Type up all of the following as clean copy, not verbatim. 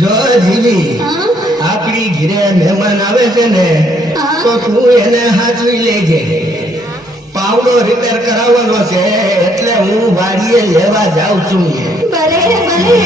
જો જીવી આપણી ઘરે મહેમાન આવે છે ને તો તું એને હાચવી લેજે. પાવડો રિપેર કરાવવાનો છે એટલે હું વાડીએ લેવા જાઉં છું. ભલે ભલે.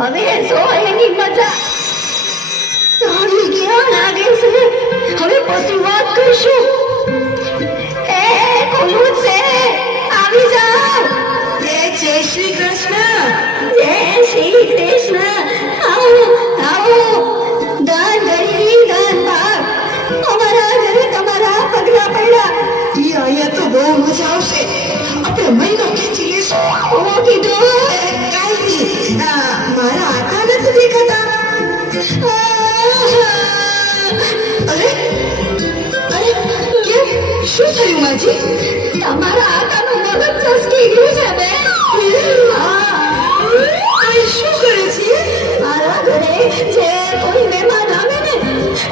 હવે જો એની મજા તારી કેવા લાગે છે. હવે પછી વાત કરશું. એ કોનું છે? આવી જાઓ. જય શ્રી કૃષ્ણ. જય શ્રી કૃષ્ણ. આવો આવો. દાન ગરીબ દાન બાપ. અમારા ઘરે તમારા પગલા પડ્યા. અહીંયા તો બહુ મજા આવશે. આપણે મહિનો ખેંચી લેશું. ઓ કીધું કાઈ મારા આતા નથી દેખાતા. અરે અરે કેમ શું થયું માજી? તમારા આતાનું મગજ સસકી ગયું છે બે. શું કરે છે? મારા ઘરે જે કોઈ મહેમાન આવે ને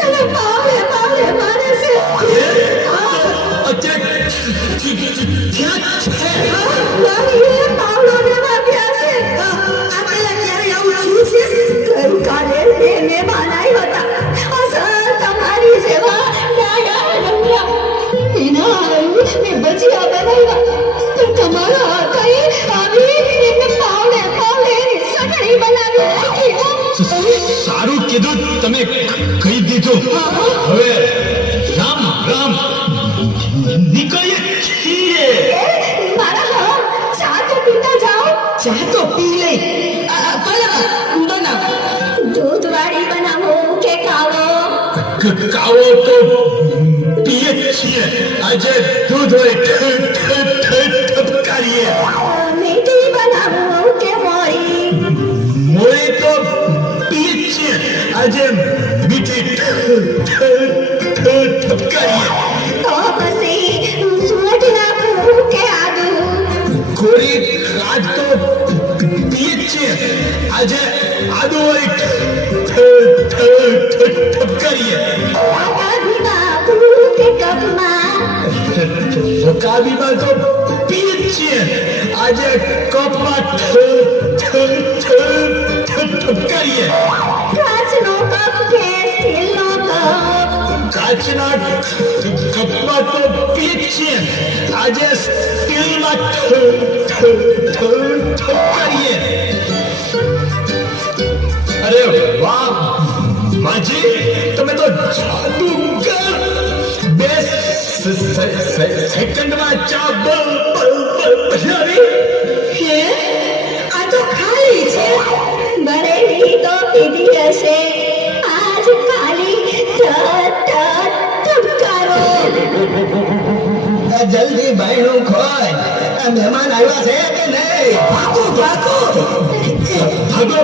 એને પાવલે પાવલે મારે છે. સારું કીધું તમે કહી દીધું. હવે રામ રામ નીકળીએ છીએ. ચા તો પીતા જાઓ. ચા તો પી લઈ. બનાવ. દૂધવાળી બનાવો કે કાવો? કાવો તો પીએ છીએ. આજે દૂધ હોય ઠપકારીએ. મીઠી બનાવો કે મોળી? મોળી તો પીએ છીએ. આજે મીઠી ઠપકારીએ. તો પછી સૂંઠ નાખું કે આદુ? ગોળી આજ તો પીએ છીએ. આજે આદુ હોય ઠપકારીએ. કાબીમાં તો પીએ છીએ. આજે કપમાં ઠપકારીએ. કાચનો કપ કે સ્ટીલનો કપ? કાચના કપમાં તો પીએ છીએ. આજે સ્ટીલમાં ઠપકારીએ. અરે વાહ માજી, તમે તો જાદુગર. બે સેકન્ડમાં ચા બનાવી. હે, આ તો ખાલી છે. બરેલી તો પીધી હશે. આજ ખાલી ઠપકારો. જલ્દી બાયણું ખોલ. મહેમાન આવ્યા છે કે નહીં? ભાગો ભાગો ભાગો.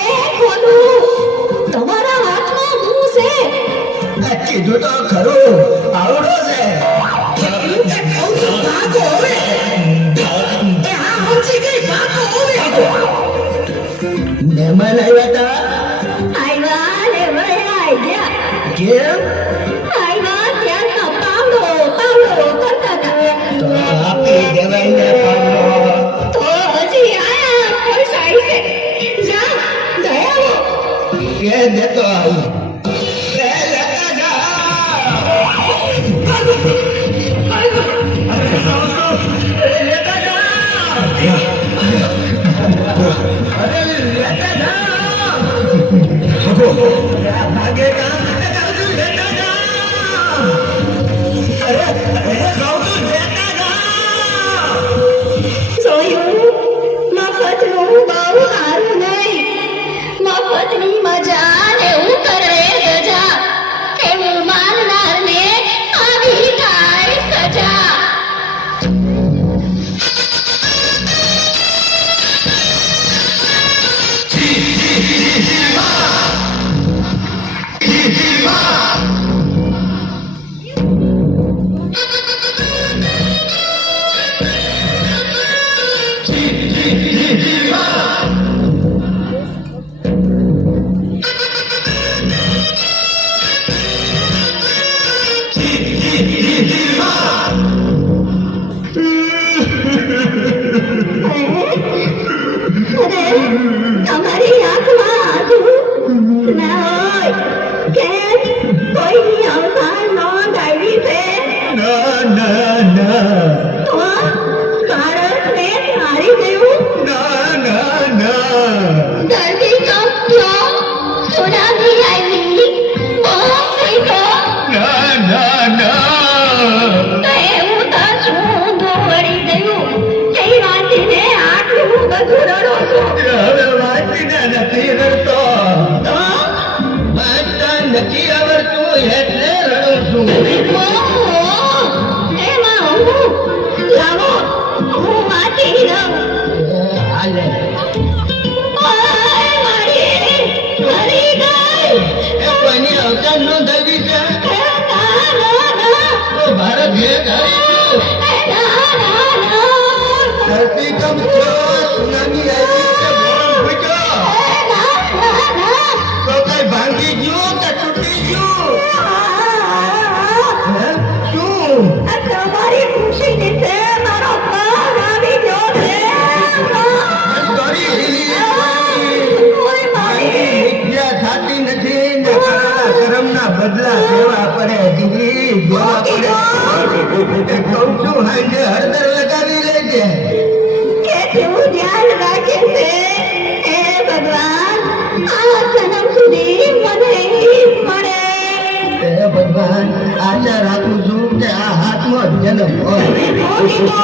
એ ખોલું. તમારા હાથમાં શું છે? કીધું તો ખરું, આવડો છે. ભાગો હવે. મહેમાન આવ્યા હતા. આવ્યા ને વયા ગયા. કેમ? આવ્યા ત્યારનો પાવડો કરતા હતા. તો આપી દેવાય ને પાવડો. તો હજી આયા પૈસા છે. જા દયાવો. એ દેતો આવું. લેતા મફતની મજા ને ઉતરે ગજા. એ કોઈની અવતાર નોંધાવી છે ના ના ના તો ભારત હે ધારી ધરતી કંપ થયો સુનામી આવી કે ભૂકંપ ફૂટ્યો તો કઈ ભાંગી ગયું કે તૂટી ગયું હે? શું તમારી ખુશી નીચે મારો પ્રાણ આવી ગયો છે કોઈ મારી વિદ્યા થાતી નથી ને કરેલા કર્મના બદલા દેવા પડે દીદી દેવા પડે એ કહું છું હાંજે હળદર લગાવી લેજે કે કેવું ધ્યાન રાખે છે હે ભગવાન આ જન્મ સુધી મને ઈદ મળે હે ભગવાન આશા રાખું છું કે આ હાથનો જ જન્મ હોય મોદી તો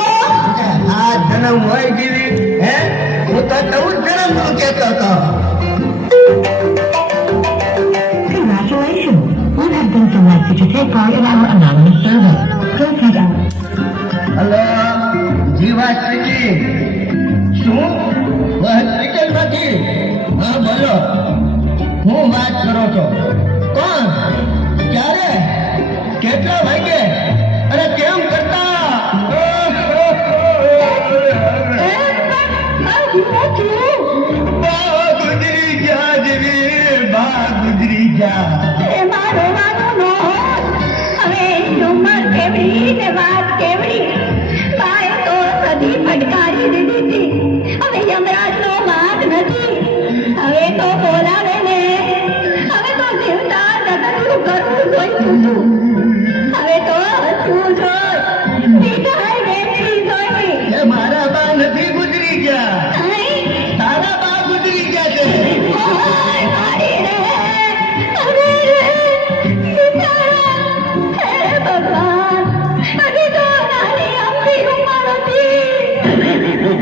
આ જન્મ હોય દીદી હે હું તો નવું જન્મ નો કહેતો હતો Congratulations! One has been selected to take part in our anonymous survey. Please head out. Hello Jiva speaking શું હોસ્પિટલ માંથી હા બોલો હું વાત કરો છો કોણ ક્યારે કેટલા વાગે અરે કેમ કરતા બા ગુજરી ગયા દેવી બા ગુજરી ગયા એમાં રોવાનું ન હોય હવે ઉંમર કેવડી ને વાત કેવડી બાએ તો સદી ફટકારી દીધી હતી હવે યમરાજનો માર્ગ નથી હવે તો બોલાવે ને હવે તો જીવતા જગતનું કરવું જોઈતું હતું હવે તો હસવું જોઈ મીઠાઈ વેચવી જોઈ એ મારા બા નથી ગુજરી ગયા અહીં તારા બા ગુજરી ગયા છે ઓય મારી રે અરે રે બિચારા હે ભગવાન હજી તો નાની અમરી ઉંમર હતી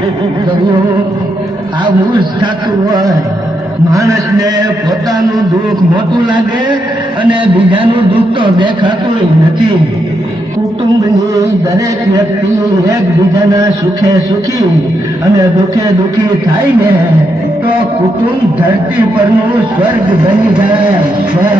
આવું જ થતું હોય માણસને પોતાનું દુઃખ મોટું લાગે અને બીજાનું દુઃખ તો દેખાતું નથી કુટુંબની દરેક વ્યક્તિ એકબીજાના સુખે સુખી અને દુઃખે દુઃખી થાય ને તો કુટુંબ ધરતી પરનું સ્વર્ગ બની જાય છે